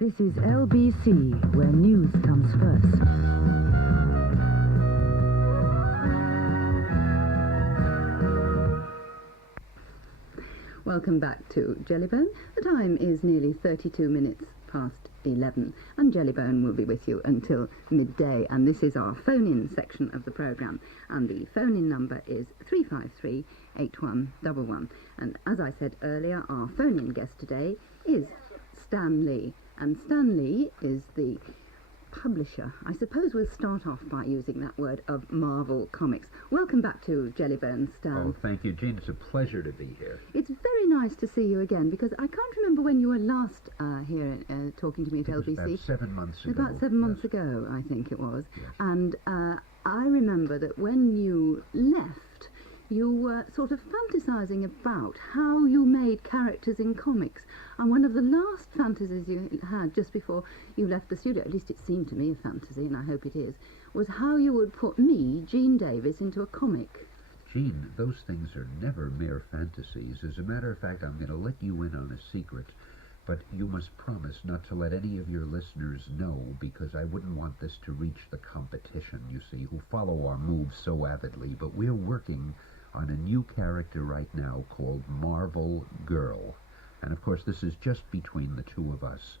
This is LBC, where news comes first. Welcome back to Jellybone. The time is nearly 32 minutes past 11, and Jellybone will be with you until midday, and this is our phone-in section of the programme, and the phone-in number is 353 8111. And as I said earlier, our phone-in guest today is Stan Lee, and Stan Lee is the publisher, I suppose we'll start off by using that word, of Marvel Comics. Welcome back to Jellybone, Stan. Oh, thank you, Jean. It's a pleasure to be here. It's very nice to see you again, because I can't remember when you were last here talking to me at LBC. About 7 months ago. About 7 months ago, I think it was. Yes. And I remember that when you left, you were sort of fantasizing about how you made characters in comics. And one of the last fantasies you had just before you left the studio, at least it seemed to me a fantasy, and I hope it is, was how you would put me, Jean Davies, into a comic. Jean, those things are never mere fantasies. As a matter of fact, I'm going to let you in on a secret, but you must promise not to let any of your listeners know, because I wouldn't want this to reach the competition, you see, who follow our moves so avidly. But we're working on a new character right now called Marvel Girl. And of course, this is just between the two of us.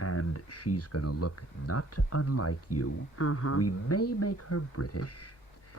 And she's going to look not unlike you. We may make her British.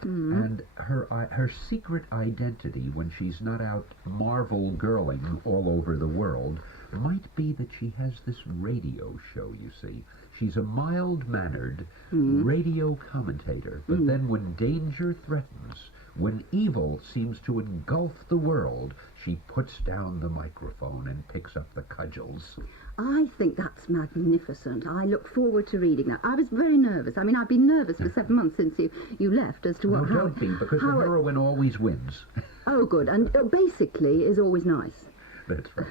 And her secret identity, when she's not out Marvel girling all over the world, might be that she has this radio show, you see. She's a mild-mannered radio commentator, but then when danger threatens, when evil seems to engulf the world, she puts down the microphone and picks up the cudgels. I think that's magnificent. I look forward to reading that. I was very nervous. I mean, I've been nervous for 7 months since you left as to No, what... don't be, because the heroine always wins. Oh, good. And basically is always nice. That's right.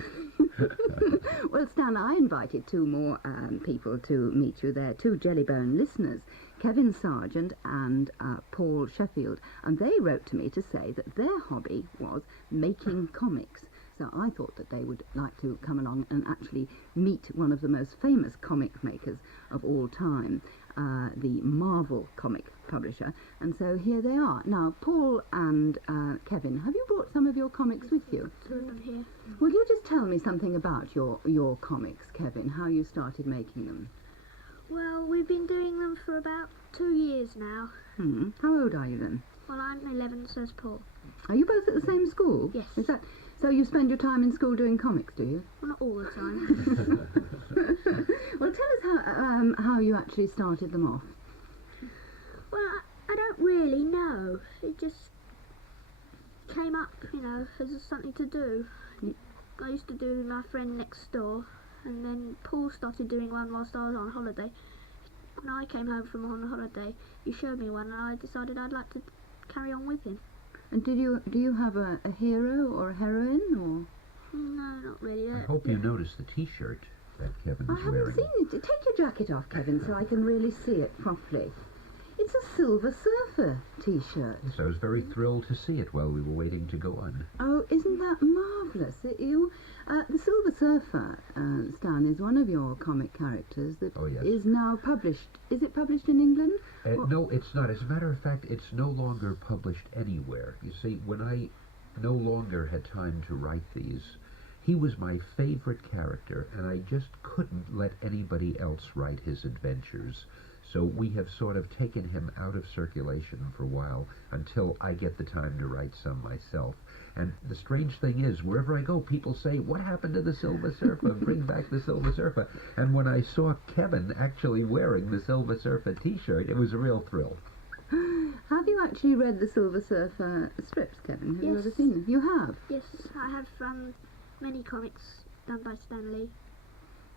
Well, Stan, I invited two more people to meet you there, two Jellybone listeners, Kevin Sargent and Paul Sheffield, and they wrote to me to say that their hobby was making comics. So I thought that they would like to come along and actually meet one of the most famous comic makers of all time, the Marvel comic publisher. And so here they are. Now, Paul and Kevin, have you brought some of your comics with you? Two of them here. Will you just tell me something about your comics, Kevin, how you started making them? Well, we've been doing them for about 2 years now. How old are you then? Well, I'm 11, so is Paul. Are you both at the same school? Yes. Is that so? You spend your time in school doing comics, do you? Well, not all the time. Well, tell us how you actually started them off. Well, I don't really know. It just came up, as something to do. I used to do with my friend next door, and then Paul started doing one whilst I was on holiday. When I came home from on holiday, he showed me one, and I decided I'd like to carry on with him. And do you have a hero or a heroine, or? No, not really. I hope you noticed the T-shirt that Kevin is I haven't wearing. seen it. Take your jacket off, Kevin, so I can really see it properly. It's a Silver Surfer T-shirt. Yes, I was very thrilled to see it while we were waiting to go on. Oh, isn't that marvellous? The Silver Surfer, Stan, is one of your comic characters that is now published. Is it published in England? No, it's not. As a matter of fact, it's no longer published anywhere. You see, when I no longer had time to write these, he was my favorite character, and I just couldn't let anybody else write his adventures. So we have sort of taken him out of circulation for a while until I get the time to write some myself. And the strange thing is, wherever I go, people say, "What happened to the Silver Surfer? Bring back the Silver Surfer." And when I saw Kevin actually wearing the Silver Surfer T-shirt, it was a real thrill. Have you actually read the Silver Surfer strips, Kevin? Have you ever seen them? You have? Yes, I have many comics done by Stan Lee.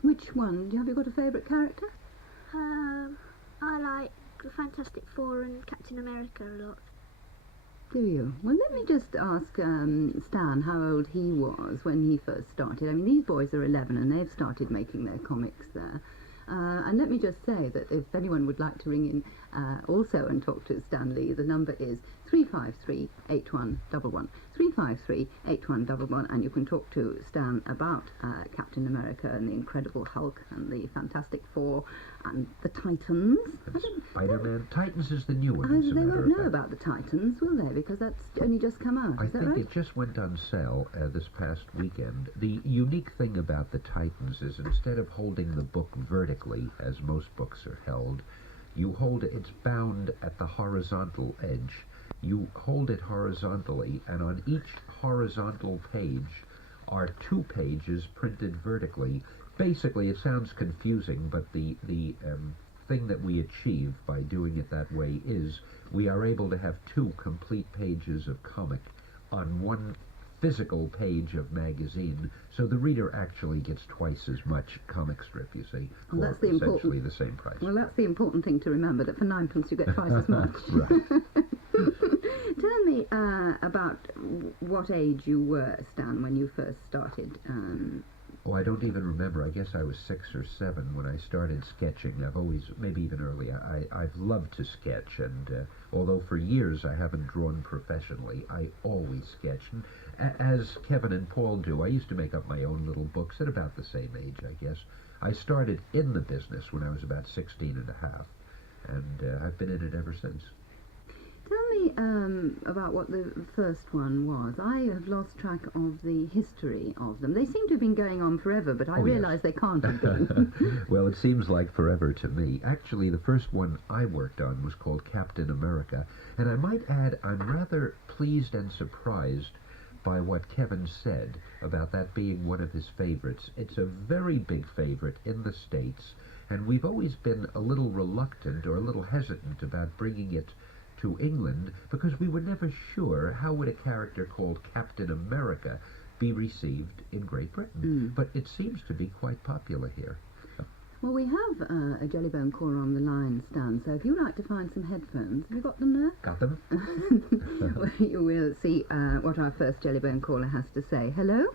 Which one? Have you got a favourite character? I like the Fantastic Four and Captain America a lot. Do you? Well, let me just ask Stan how old he was when he first started. I mean, these boys are 11 and they've started making their comics there. And let me just say that if anyone would like to ring in also and talk to Stan Lee, the number is 353 8111. 353-8111, and you can talk to Stan about Captain America and the Incredible Hulk and the Fantastic Four and the Titans. And Spider-Man. Titans is the new one. They won't know about the Titans, will they? Because that's only just come out. I Is that think right? it just went on sale this past weekend. The unique thing about the Titans is instead of holding the book vertically, as most books are held, you hold it, it's bound at the horizontal edge. You hold it horizontally, and on each horizontal page are 2 pages printed vertically. Basically, it sounds confusing, but the thing that we achieve by doing it that way is we are able to have 2 complete pages of comic on 1 physical page of magazine, so the reader actually gets twice as much comic strip, you see, for Well, that's the essentially the same price. Well, that's the important thing to remember, that for 9p you get twice as much. Right. Tell me about what age you were, Stan, when you first started. Oh, I don't even remember. I guess I was 6 or 7 when I started sketching. I've always, maybe even earlier, I've loved to sketch, and although for years I haven't drawn professionally, I always sketch. And as Kevin and Paul do, I used to make up my own little books at about the same age, I guess. I started in the business when I was about 16 and a half, and I've been in it ever since. Tell me about what the first one was. I have lost track of the history of them. They seem to have been going on forever, but I realise they can't have been. Well, it seems like forever to me. Actually, the first one I worked on was called Captain America, and I might add I'm rather pleased and surprised by what Kevin said about that being one of his favorites. It's a very big favorite in the States, and we've always been a little reluctant or a little hesitant about bringing it to England because we were never sure how would a character called Captain America be received in Great Britain. But it seems to be quite popular here. Well, we have a Jellybone caller on the line, Stan, so if you'd like to find some headphones, have you got them there? Got them? Well, you will see what our first Jellybone caller has to say. Hello?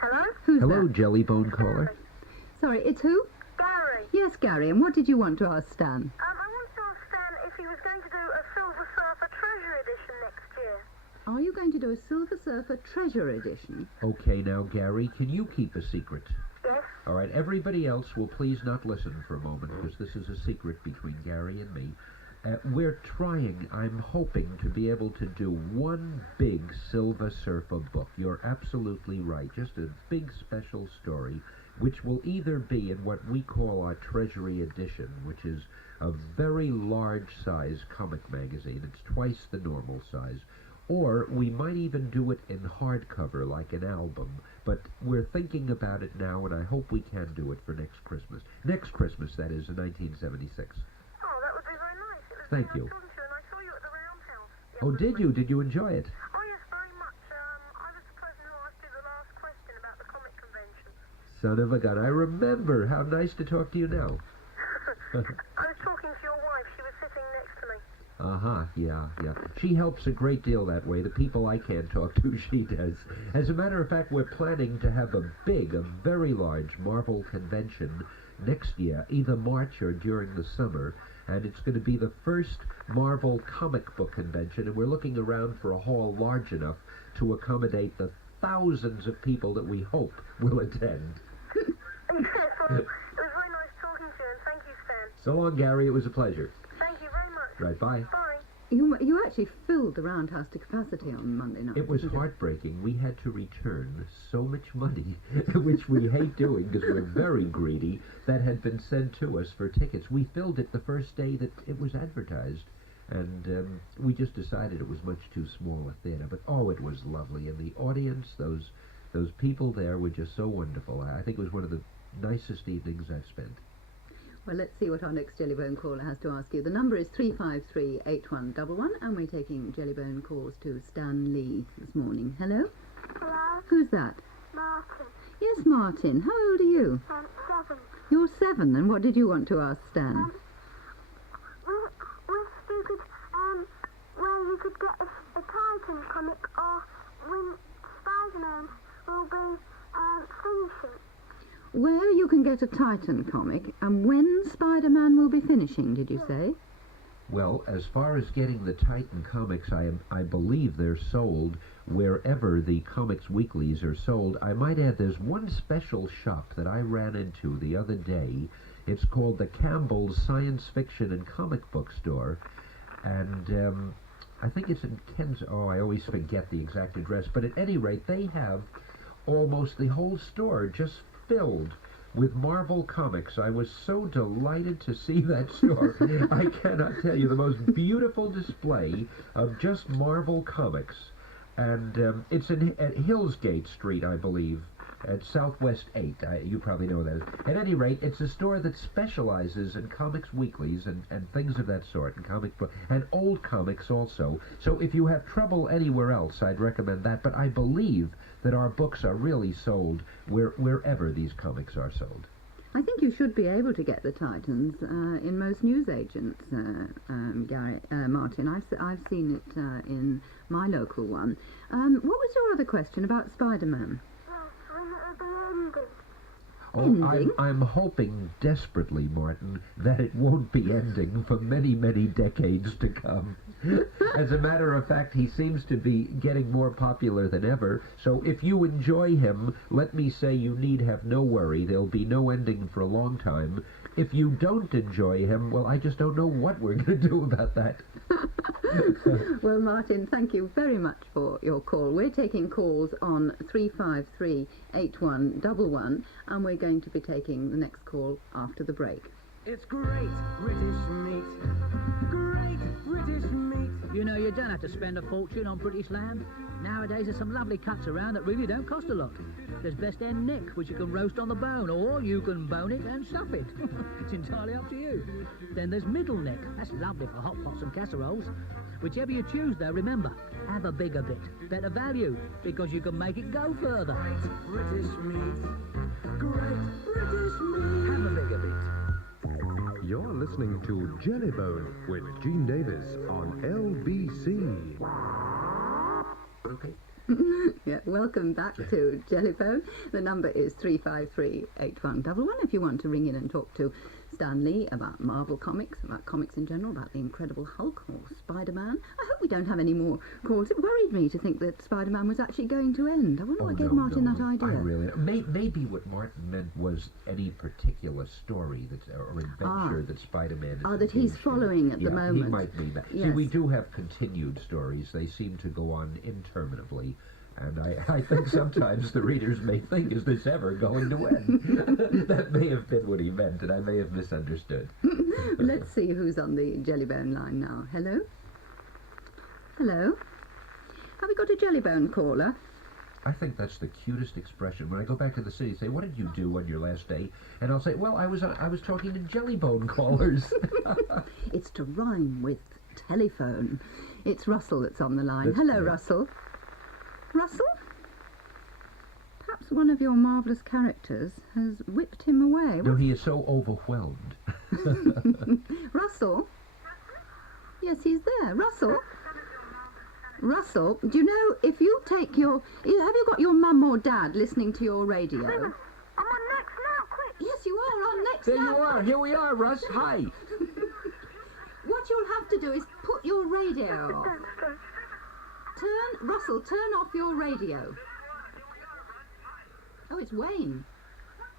Hello? Who's Hello, that? Jellybone caller. Sorry, it's who? Gary. Yes, Gary, and what did you want to ask Stan? I wanted to ask Stan if he was going to do a Silver Surfer Treasure Edition next year. Are you going to do a Silver Surfer Treasure Edition? Okay, now, Gary, can you keep a secret? Yes? All right, everybody else will please not listen for a moment because this is a secret between Gary and me. We're trying, I'm hoping, to be able to do one big Silver Surfer book. You're absolutely right. Just a big special story, which will either be in what we call our Treasury Edition, which is a very large-size comic magazine. It's twice the normal size. Or we might even do it in hardcover, like an album. But we're thinking about it now, and I hope we can do it for next Christmas. Next Christmas, that is, in 1976. Oh, that would be very nice. It was Thank very you. nice talking to you, and I saw you at the Roundhouse. Oh, did you? Did you enjoy it? Oh, yes, very much. I was the person who asked you the last question about the comic convention. Son of a gun, I remember. How nice to talk to you now. I was talking to your wife. She was sitting next to me. Yeah. She helps a great deal that way. The people I can't talk to, she does. As a matter of fact, we're planning to have a very large Marvel convention next year, either March or during the summer, and it's going to be the first Marvel comic book convention, and we're looking around for a hall large enough to accommodate the thousands of people that we hope will attend. Yes, well, it was very nice talking to you, and thank you, Stan. So long, Gary. It was a pleasure. Thank you very much. Right, bye. Bye. You actually filled the Roundhouse to capacity on Monday night. It was didn't you? heartbreaking. We had to return so much money, which we hate doing because we're very greedy, that had been sent to us for tickets. We filled it the first day that it was advertised, and we just decided it was much too small a theater. But, oh, it was lovely. And the audience, those people there were just so wonderful. I think it was one of the nicest evenings I've spent. Well, let's see what our next Jellybone caller has to ask you. The number is 353-8111, and we're taking Jellybone calls to Stan Lee this morning. Hello? Hello? Who's that? Martin. Yes, Martin. How old are you? 7. You're 7, and what did you want to ask Stan? Wish you could, where you could get a Titan comic, or when Spider-Man will be, finishing. Where you can get a Titan comic, and when Spider-Man will be finishing, did you say? Well, as far as getting the Titan comics, I believe they're sold wherever the comics weeklies are sold. I might add there's one special shop that I ran into the other day. It's called the Campbell's Science Fiction and Comic Book Store, and I think it's in oh, I always forget the exact address, but at any rate, they have almost the whole store just filled with Marvel comics. I was so delighted to see that store. I cannot tell you, the most beautiful display of just Marvel comics. And it's at Hillsgate Street, I believe, at Southwest 8. You probably know that. At any rate, it's a store that specializes in comics weeklies and things of that sort, and comic book, and old comics also. So if you have trouble anywhere else, I'd recommend that. But I believe that our books are really sold wherever these comics are sold. I think you should be able to get the Titans in most newsagents, Martin. I've seen it in my local one. What was your other question about Spider-Man? Oh, I'm hoping desperately, Martin, that it won't be ending for many, many decades to come. As a matter of fact, he seems to be getting more popular than ever, so if you enjoy him, let me say you need have no worry. There'll be no ending for a long time. If you don't enjoy him, well, I just don't know what we're going to do about that. Well, Martin, thank you very much for your call. We're taking calls on 353-8111, and we're going to be taking the next call after the break. It's great British meat. Great British meat. You know, you don't have to spend a fortune on British lamb. Nowadays, there's some lovely cuts around that really don't cost a lot. There's best end neck, which you can roast on the bone, or you can bone it and stuff it. It's entirely up to you. Then there's middle neck. That's lovely for hot pots and casseroles. Whichever you choose, though, remember, have a bigger bit. Better value, because you can make it go further. Great British meat. Great British meat. Have a bigger bit. You're listening to Jellybone with Jean Davies on LBC. Okay. Yeah, welcome back to Jellybone. The number is 353-8111 if you want to ring in and talk to Stan Lee about Marvel comics, about comics in general, about the Incredible Hulk or Spider-Man. I hope we don't have any more calls. It worried me to think that Spider-Man was actually going to end. I wonder what gave Martin that idea. I really, maybe what Martin meant was any particular story or adventure that Spider-Man is that he's following at the moment. He might mean that. Yes. See, we do have continued stories. They seem to go on interminably. And I think sometimes the readers may think, is this ever going to end? That may have been what he meant, and I may have misunderstood. Let's see who's on the Jellybone line now. Hello? Hello? Have we got a Jellybone caller? I think that's the cutest expression. When I go back to the city, say, what did you do on your last day? And I'll say, well, I was talking to Jellybone callers. It's to rhyme with telephone. It's Russell that's on the line. That's Hello, correct. Russell. Russell? Perhaps one of your marvellous characters has whipped him away. No, he is so overwhelmed. Russell? Yes, he's there. Russell? Russell, do you know, if you take your... Have you got your mum or dad listening to your radio? I'm on next now, quick. Yes, you are on next There now. you are. Here we are, Russ. Hi. What you'll have to do is put your radio off. Russell, turn off your radio. Oh, it's Wayne.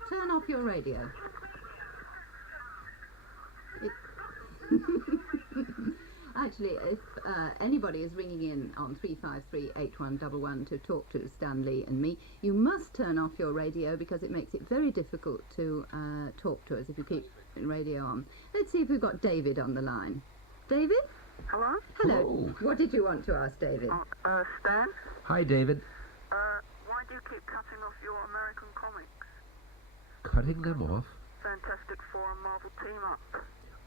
Turn off your radio. Actually, if anybody is ringing in on 353-8111 to talk to Stanley and me, you must turn off your radio because it makes it very difficult to talk to us if you keep the radio on. Let's see if we've got David on the line. David? Hello? Hello. Hello. What did you want to ask David? Stan? Hi, David. Why do you keep cutting off your American comics? Cutting them off? Fantastic Four and Marvel team-up.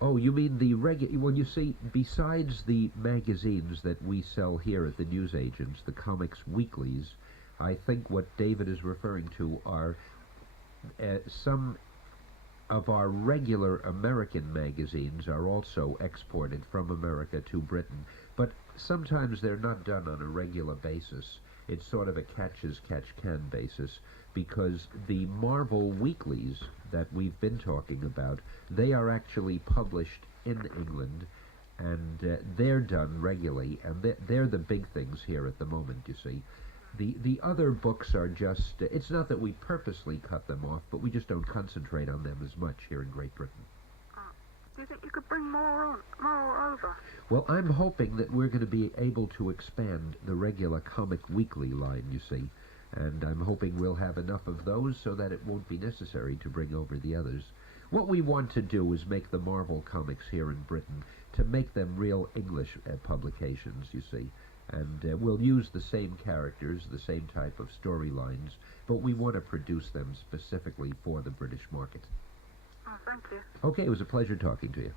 Oh, you mean the regular... Well, you see, besides the magazines that we sell here at the newsagents, the comics weeklies, I think what David is referring to are some of our regular American magazines are also exported from America to Britain, but sometimes they're not done on a regular basis. It's sort of a catch-as-catch-can basis, because the Marvel weeklies that we've been talking about, they are actually published in England, and they're done regularly, and they're the big things here at the moment, you see. The other books are just, it's not that we purposely cut them off, but we just don't concentrate on them as much here in Great Britain. Do you think you could bring more over? Well, I'm hoping that we're going to be able to expand the regular comic weekly line, you see, and I'm hoping we'll have enough of those so that it won't be necessary to bring over the others. What we want to do is make the Marvel comics here in Britain, to make them real English publications, you see. And we'll use the same characters, the same type of storylines, but we want to produce them specifically for the British market. Oh, thank you. Okay, it was a pleasure talking to you.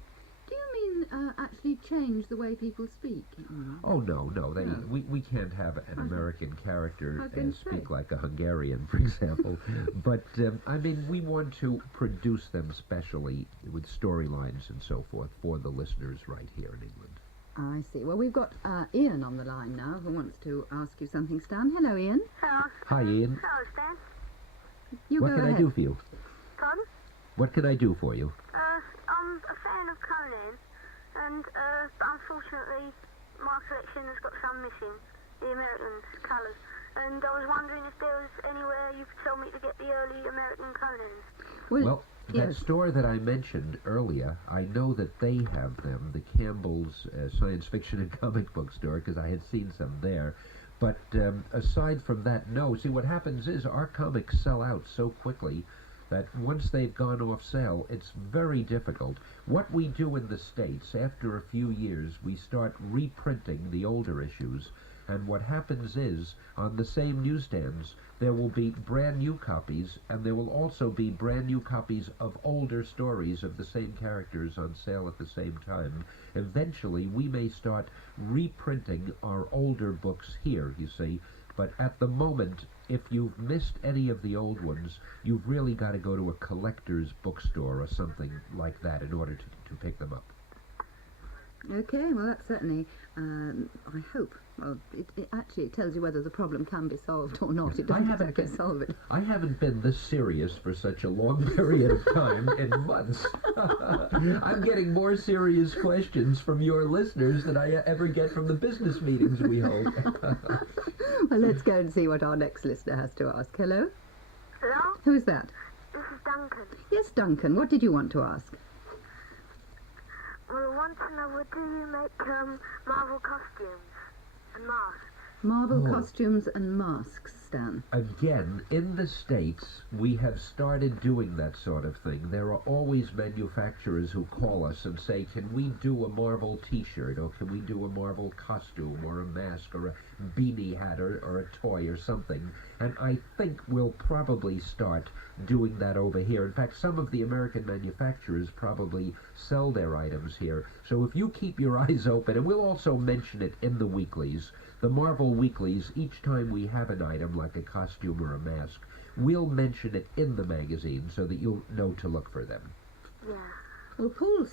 Do you mean actually change the way people speak? Oh, no. No. We can't have an American character I was gonna speak say. like a Hungarian, for example. But, I mean, we want to produce them specially with storylines and so forth for the listeners right here in England. I see. Well, we've got Ian on the line now who wants to ask you something, Stan. Hello, Ian. Hello. Hi, Ian. Hello, Stan. You What go can ahead. I do for you? Pardon? What can I do for you? I'm a fan of Conan, and but unfortunately my collection has got some missing, the American colours. And I was wondering if there was anywhere you could tell me to get the early American Conans. Well, that yes. store that I mentioned earlier, I know that they have them, the Campbell's Science Fiction and Comic Book Store, because I had seen some there. But aside from that, no. See, what happens is our comics sell out so quickly that once they've gone off sale, it's very difficult. What we do in the States, after a few years, we start reprinting the older issues. And what happens is, on the same newsstands, there will be brand new copies, and there will also be brand new copies of older stories of the same characters on sale at the same time. Eventually, we may start reprinting our older books here, you see. But at the moment, if you've missed any of the old ones, you've really got to go to a collector's bookstore or something like that in order to pick them up. Okay, well, that's certainly, I hope, well, it actually tells you whether the problem can be solved or not. It doesn't exactly solve it. I haven't been this serious for such a long period of time in months. I'm getting more serious questions from your listeners than I ever get from the business meetings we hold. Well, let's go and see what our next listener has to ask. Hello? Hello? Who's that? This is Duncan. Yes, Duncan, what did you want to ask? Well, I want to know, do you make Marvel costumes and masks? Marvel Oh. costumes and masks, Stan. Again, in the States, we have started doing that sort of thing. There are always manufacturers who call us and say, can we do a Marvel t-shirt, or can we do a Marvel costume, or a mask, or a beanie hat, or a toy, or something. And I think we'll probably start doing that over here. In fact, some of the American manufacturers probably sell their items here. So if you keep your eyes open, and we'll also mention it in the weeklies, the Marvel weeklies, each time we have an item like a costume or a mask, we'll mention it in the magazine so that you'll know to look for them. Yeah. Well, Paul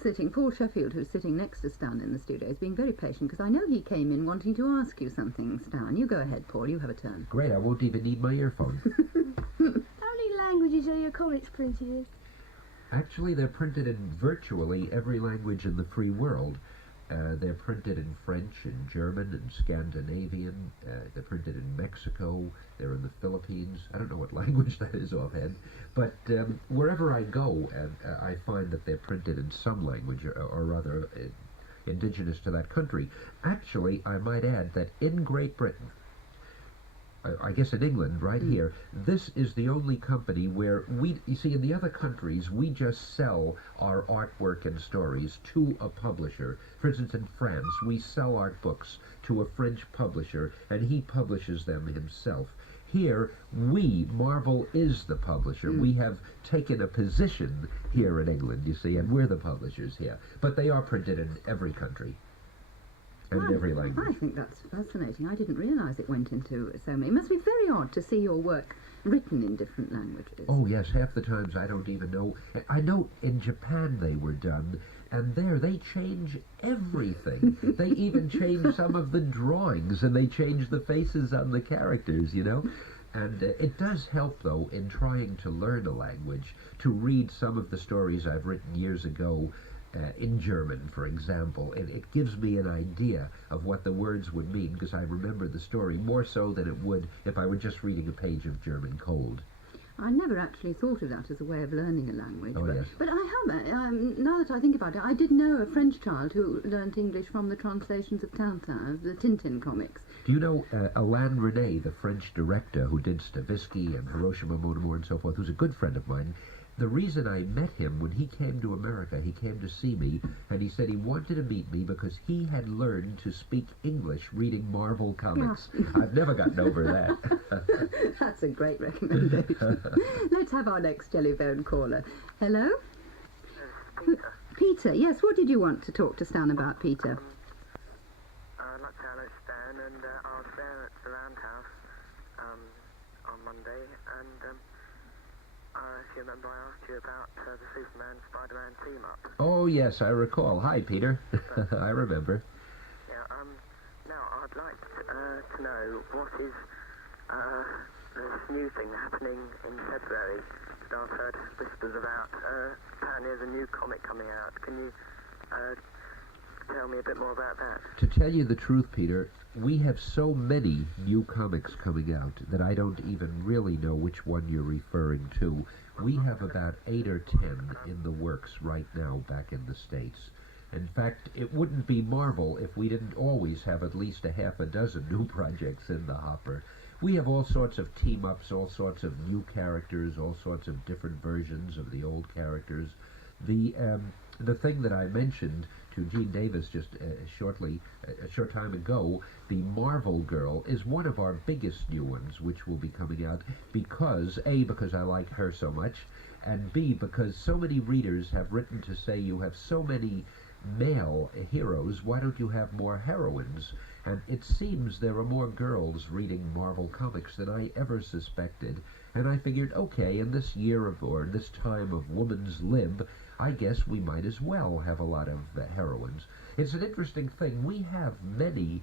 Sheffield, who's sitting next to Stan in the studio, is being very patient because I know he came in wanting to ask you something, Stan. You go ahead, Paul. You have a turn. Great, I won't even need my earphone. How many languages are your comics printed in? Actually, they're printed in virtually every language in the free world. They're printed in French and German and Scandinavian. They're printed in Mexico. They're in the Philippines. I don't know what language that is offhand. But wherever I go, I find that they're printed in some language, or rather indigenous to that country. Actually, I might add that in Great Britain, I guess in England, right here, this is the only company where you see, in the other countries, we just sell our artwork and stories to a publisher. For instance, in France, we sell art books to a French publisher, and he publishes them himself. Here, Marvel is the publisher. We have taken a position here in England, you see, and we're the publishers here. But they are printed in every country. And every language. I think that's fascinating. I didn't realise it went into so many. It must be very odd to see your work written in different languages. Oh, yes, half the times I don't even know. I know in Japan they were done, and there they change everything. They even change some of the drawings, and they change the faces on the characters, you know? And it does help, though, in trying to learn a language, to read some of the stories I've written years ago. in German, for example, and it gives me an idea of what the words would mean, because I remember the story more so than it would if I were just reading a page of German cold. I never actually thought of that as a way of learning a language. Oh, yes. But I have, now that I think about it, I did know a French child who learnt English from the translations of Tintin, the Tintin comics. Do you know Alain Resnais, the French director who did Stavisky and Hiroshima Mon Amour and so forth, who's a good friend of mine? The reason I met him, when he came to America, he came to see me, and he said he wanted to meet me because he had learned to speak English reading Marvel comics. Yeah. I've never gotten over that. That's a great recommendation. Let's have our next Jellybone caller. Hello? Peter. Peter, yes, what did you want to talk to Stan about, Peter? I'd like to hello Stan, and I was there at the Roundhouse on Monday, and if you remember, I asked you about the Superman-Spider-Man team-up. Oh, yes, I recall. Hi, Peter. I remember. Yeah, now I'd like to know what is this new thing happening in February that I've heard whispers about. Apparently there's a new comic coming out. Can you tell me a bit more about that? To tell you the truth, Peter, we have so many new comics coming out that I don't even really know which one you're referring to. We have about 8 or 10 in the works right now back in the States. In fact, it wouldn't be Marvel if we didn't always have at least a half a dozen new projects in the hopper. We have all sorts of team-ups, all sorts of new characters, all sorts of different versions of the old characters. The thing that I mentioned to Jean Davies just a short time ago, the Marvel Girl, is one of our biggest new ones, which will be coming out because, A, because I like her so much, and B, because so many readers have written to say you have so many male heroes, why don't you have more heroines? And it seems there are more girls reading Marvel comics than I ever suspected, and I figured, okay, in this year of, or this time of woman's lib, I guess we might as well have a lot of heroines. It's an interesting thing. We have many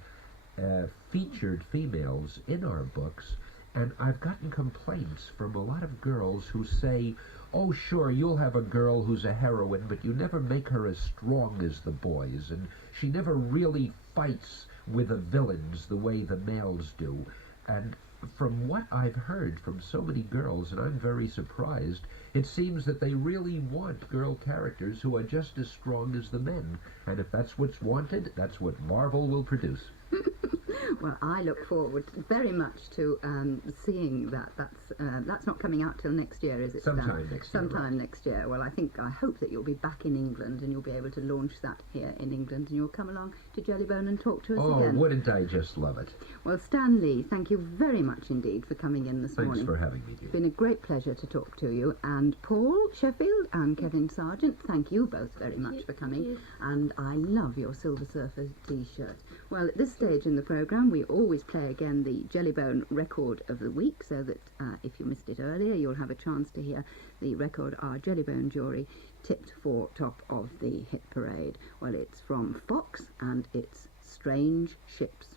featured females in our books, and I've gotten complaints from a lot of girls who say, oh, sure, you'll have a girl who's a heroine, but you never make her as strong as the boys, and she never really fights with the villains the way the males do. And from what I've heard from so many girls, and I'm very surprised, it seems that they really want girl characters who are just as strong as the men. And if that's what's wanted, that's what Marvel will produce. Well, I look forward very much to seeing that. That's not coming out till next year, is it? Sometime next year. Sometime next year. Well, I hope that you'll be back in England and you'll be able to launch that here in England, and you'll come along to Jellybone and talk to us again. Oh, wouldn't I just love it? Well, Stan Lee, thank you very much indeed for coming in this morning. Thanks for having me, dear. It's been a great pleasure to talk to you. And Paul Sheffield and Kevin Sargent, thank you both very much for coming. And I love your Silver Surfer t-shirt. Well, at this stage in the programme, we always play again the Jellybone Record of the Week, so that if you missed it earlier, you'll have a chance to hear the record our Jellybone jury tipped for top of the hit parade. Well, it's from Fox, and it's Strange Ships.